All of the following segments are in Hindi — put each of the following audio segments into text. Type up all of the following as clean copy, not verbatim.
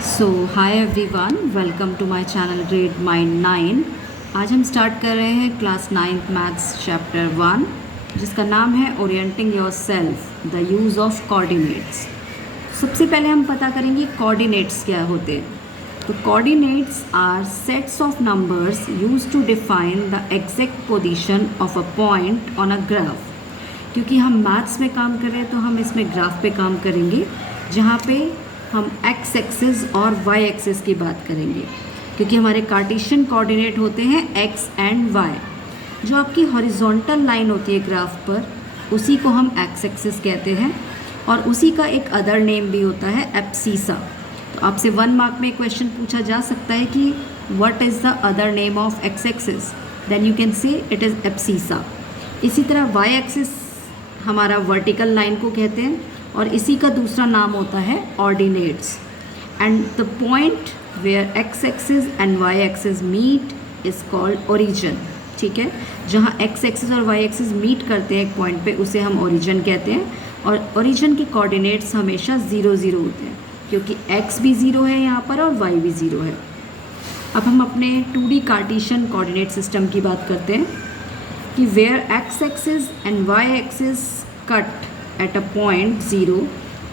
So hi everyone, welcome to my channel Grade Mind 9। आज हम स्टार्ट कर रहे हैं क्लास 9th मैथ्स चैप्टर 1, जिसका नाम है orienting yourself the use of coordinates. सबसे पहले हम पता करेंगे कोऑर्डिनेट्स क्या होते हैं। तो coordinates are sets of numbers used to define the exact position of a point on a graph. क्योंकि हम मैथ्स में काम कर रहे हैं तो हम इसमें ग्राफ पे काम करेंगे, जहाँ पे हम एक्स एक्सिस और वाई एक्सिस की बात करेंगे। क्योंकि हमारे कार्टेशियन कोऑर्डिनेट होते हैं एक्स एंड वाई। जो आपकी हॉरिजॉन्टल लाइन होती है ग्राफ पर, उसी को हम एक्स एक्सिस कहते हैं, और उसी का एक अदर नेम भी होता है एब्सीसा। तो आपसे 1 मार्क में क्वेश्चन पूछा जा सकता है कि what is the other name of x axis, then you can say it is abscissa. इसी तरह वाई एक्सिस हमारा वर्टिकल लाइन को कहते हैं, और इसी का दूसरा नाम होता है ordinates. And the point where x axis and y axis meet is called origin. ठीक है, जहाँ एक्स एक्सिस और वाई एक्सिस मीट करते हैं एक पॉइंट पे, उसे हम ओरिजिन कहते हैं। और ओरिजिन के कोऑर्डिनेट्स हमेशा 0 0 होते हैं, क्योंकि एक्स भी 0 है यहाँ पर और वाई भी 0 है। अब हम अपने 2D कार्टेशियन कोऑर्डिनेट सिस्टम की बात करते हैं कि where x axis and y axis cut at a point 0,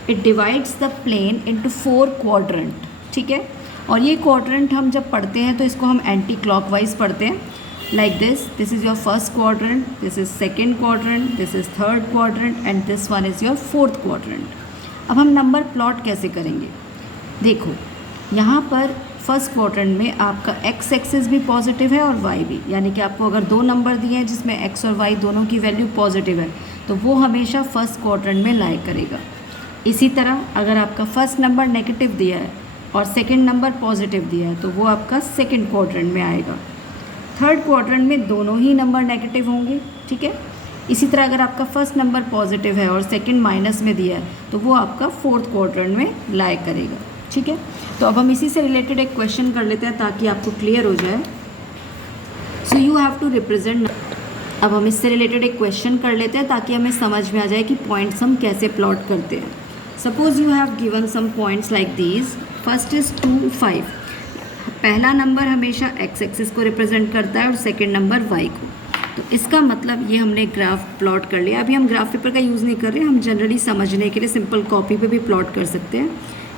it divides the plane into 4 quadrant। ठीक है, और ये quadrant हम जब पढ़ते हैं तो इसको हम एंटी क्लॉकवाइज पढ़ते हैं, like this is your first quadrant, this is second quadrant, this is third quadrant and this one is your fourth quadrant. अब हम नंबर प्लॉट कैसे करेंगे? देखो, यहाँ पर फर्स्ट क्वाड्रेंट में आपका एक्स एक्सिस भी पॉजिटिव है और वाई भी, यानी कि आपको अगर 2 नंबर दिए हैं जिसमें एक्स और वाई दोनों की वैल्यू पॉजिटिव है, तो वो हमेशा फर्स्ट क्वाड्रेंट में लाई करेगा। इसी तरह अगर आपका फर्स्ट नंबर नेगेटिव दिया है और सेकंड नंबर पॉजिटिव दिया है, तो वो आपका सेकंड क्वाड्रेंट में आएगा। थर्ड क्वाड्रेंट में दोनों ही नंबर नेगेटिव होंगे। ठीक है, इसी तरह अगर आपका फर्स्ट नंबर पॉजिटिव है और सेकंड माइनस में दिया है, तो वो आपका फोर्थ क्वाड्रेंट में लाई करेगा। ठीक है, तो अब हम इसी से रिलेटेड एक क्वेश्चन कर लेते हैं ताकि आपको क्लियर हो जाए। So you have to represent. अब हम इससे रिलेटेड एक क्वेश्चन कर लेते हैं ताकि हमें समझ में आ जाए कि पॉइंट्स हम कैसे प्लॉट करते हैं। Suppose you have given some points like these. First is 2 5। पहला नंबर हमेशा एक्स एक्सिस को रिप्रेजेंट करता है और सेकंड नंबर वाई को। तो इसका मतलब ये हमने ग्राफ प्लॉट कर लिया। अभी हम ग्राफ पेपर का यूज़ नहीं कर रहे, हम जनरली समझने के लिए सिंपल कॉपी पे भी प्लॉट कर सकते हैं।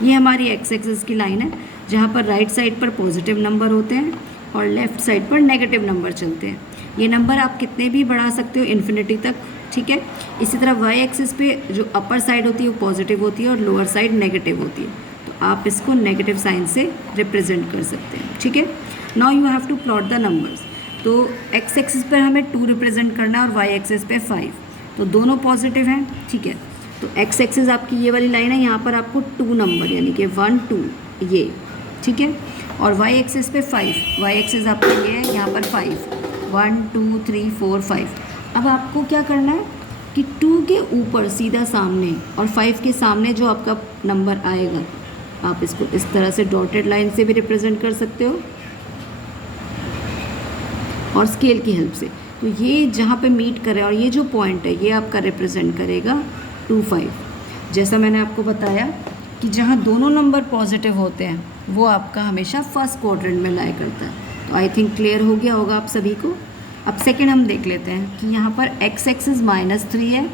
ये हमारी एक्स एक्सिस की लाइन है, जहाँ पर राइट साइड पर पॉजिटिव नंबर होते हैं और लेफ़्ट साइड पर नेगेटिव नंबर चलते हैं। ये नंबर आप कितने भी बढ़ा सकते हो इन्फिनिटी तक। ठीक है, इसी तरह वाई एक्सिस पे जो अपर साइड होती है वो पॉजिटिव होती है और लोअर साइड नेगेटिव होती है, तो आप इसको नेगेटिव साइन से रिप्रेजेंट कर सकते हैं। ठीक है, now you have to plot the numbers. तो एक्स एक्सिस पर हमें 2 रिप्रेजेंट करना है और वाई एक्सिस पे 5, तो दोनों पॉजिटिव हैं। ठीक है, तो एक्स एक्सिस आपकी ये वाली लाइन है, यहाँ पर आपको 2 नंबर यानी कि 1 2 ये। ठीक है, और वाई एक्सिस पे 5, वाई एक्सिस आपका ये है, यहाँ पर 5 1 2 3 4 5। अब आपको क्या करना है कि 2 के ऊपर सीधा सामने और 5 के सामने जो आपका नंबर आएगा, आप इसको इस तरह से डॉटेड लाइन से भी रिप्रेजेंट कर सकते हो और स्केल की हेल्प से। तो ये जहाँ पे मीट करे और ये जो पॉइंट है ये आपका रिप्रेजेंट करेगा 2 5। जैसा मैंने आपको बताया कि जहाँ दोनों नंबर पॉजिटिव होते हैं वो आपका हमेशा फर्स्ट क्वाड्रेंट में लाई करता है। तो आई थिंक क्लियर हो गया होगा आप सभी को। अब सेकंड हम देख लेते हैं कि यहाँ पर एक्स एक्सिस -3 है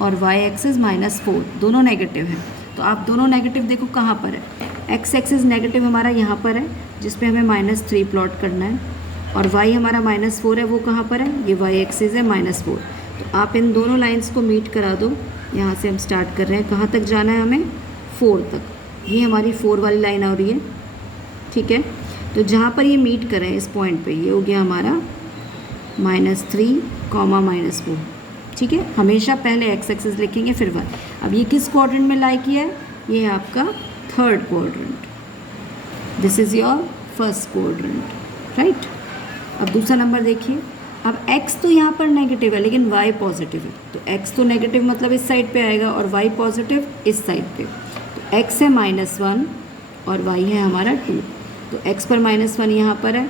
और वाई एक्सिस -4, दोनों नेगेटिव हैं। तो आप दोनों नेगेटिव देखो कहाँ पर है। एक्स एक्सिस नेगेटिव हमारा यहाँ पर है, जिस पे हमें -3 प्लॉट करना है, और वाई हमारा -4 है, वो कहाँ पर है, ये वाई एक्सिस है -4। तो आप इन दोनों लाइन्स को मीट करा दो। यहाँ से हम स्टार्ट कर रहे हैं, कहाँ तक जाना है हमें, 4 तक। ये हमारी 4 वाली लाइन हो रही है। ठीक है, तो जहाँ पर ये मीट करें इस पॉइंट पे, ये हो गया हमारा -3, -4। ठीक है, हमेशा पहले एक्स एक्सिस लिखेंगे फिर वाई। अब ये किस क्वाड्रेंट में लाई किया है, ये है आपका third quadrant. This is your first quadrant, right. अब दूसरा नंबर देखिए। अब x तो यहाँ पर नेगेटिव है लेकिन y पॉजिटिव है, तो x तो नेगेटिव मतलब इस साइड पे आएगा और y पॉजिटिव इस साइड पे। तो x है -1 और y है हमारा 2। तो x पर -1 यहाँ पर है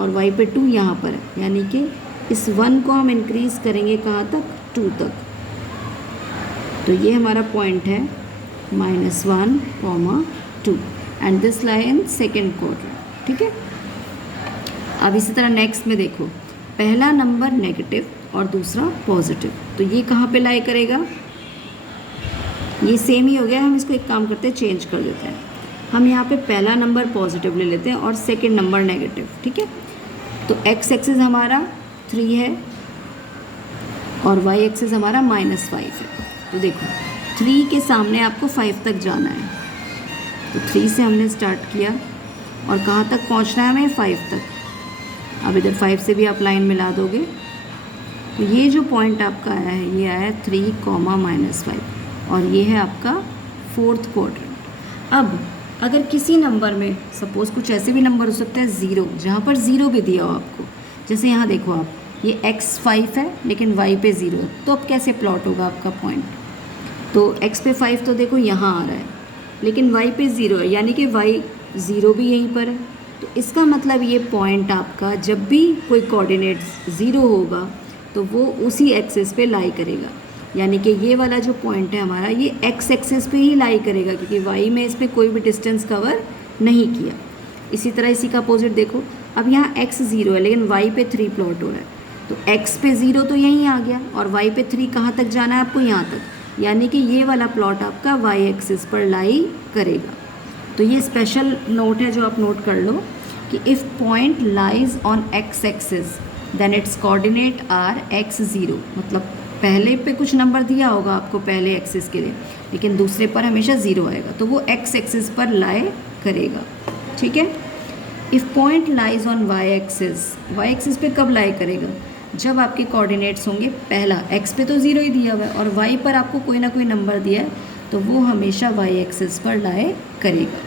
और y पे 2 यहाँ पर है, यानी कि इस 1 को हम इंक्रीज़ करेंगे कहाँ तक, 2 तक। तो ये हमारा पॉइंट है -1, 2। And this lie in second quadrant, ठीक है। अब इसी तरह नेक्स्ट में देखो, पहला नंबर नेगेटिव और दूसरा पॉजिटिव, तो ये कहाँ पे लाई करेगा, ये सेम ही हो गया। हम इसको एक काम करते हैं, चेंज कर देते हैं। हम यहाँ पे पहला नंबर पॉजिटिव ले लेते हैं और सेकंड नंबर नेगेटिव, ठीक है। तो एक्स एक्सिस हमारा 3 है और वाई एक्सिस हमारा -5 है। तो देखो 3 के सामने आपको 5 तक जाना है, तो 3 से हमने स्टार्ट किया और कहाँ तक पहुँचना है हमें, 5 तक। अब इधर 5 से भी आप लाइन मिला दोगे, तो ये जो पॉइंट आपका आया है, ये आया है 3, -5 और ये है आपका 4th क्वाड्रेंट। अब अगर किसी नंबर में सपोज़ कुछ ऐसे भी नंबर हो सकता है 0, जहाँ पर 0 भी दिया हो आपको, जैसे यहाँ देखो आप, ये x 5 है लेकिन y पे 0 है, तो अब कैसे प्लॉट होगा आपका पॉइंट। तो x पे 5 तो देखो यहाँ आ रहा है, लेकिन y पे 0 है, यानी कि y 0 भी यहीं पर है। तो इसका मतलब ये पॉइंट आपका जब भी कोई कोऑर्डिनेट 0 होगा तो वो उसी एक्सिस पे लाई करेगा, यानी कि ये वाला जो पॉइंट है हमारा, ये x एक्सिस पे ही लाई करेगा, क्योंकि y में इस पर कोई भी डिस्टेंस कवर नहीं किया। इसी तरह इसी का अपोजिट देखो, अब यहाँ x 0 है लेकिन y पे 3 प्लॉट हो रहा है, तो x पे 0 तो यहीं आ गया और y पे 3 कहाँ तक जाना है आपको, यहाँ तक, यानी कि ये वाला प्लॉट आपका y एक्सिस पर लाई करेगा। तो ये स्पेशल नोट है जो आप नोट कर लो कि if point lies on x axis then its coordinate are x 0, मतलब पहले पे कुछ नंबर दिया होगा आपको पहले एक्सिस के लिए, लेकिन दूसरे पर हमेशा 0 आएगा, तो वो x एक्सिस पर लाई करेगा, ठीक है। If point lies on y axis पे कब लाई करेगा, जब आपके कोऑर्डिनेट्स होंगे, पहला x पे तो 0 ही दिया हुआ है और y पर आपको कोई ना कोई नंबर दिया है, तो वो हमेशा y एक्सिस पर लाई करेगा,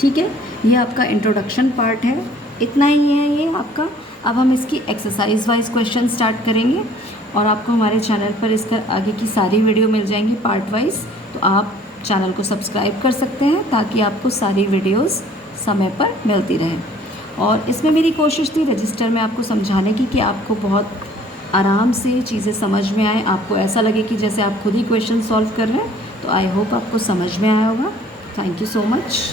ठीक है। ये आपका इंट्रोडक्शन पार्ट है, इतना ही है ये आपका। अब हम इसकी एक्सरसाइज वाइज क्वेश्चन स्टार्ट करेंगे और आपको हमारे चैनल पर इसका आगे की सारी वीडियो मिल जाएंगी पार्ट वाइज, तो आप चैनल को सब्सक्राइब कर सकते हैं ताकि आपको सारी वीडियोस समय पर मिलती रहें। और इसमें मेरी कोशिश थी रजिस्टर में आपको समझाने की कि आपको बहुत आराम से चीज़ें समझ में आए, आपको ऐसा लगे कि जैसे आप खुद ही क्वेश्चन सॉल्व कर रहे हैं। तो आई होप आपको समझ में आया होगा। Thank you so much.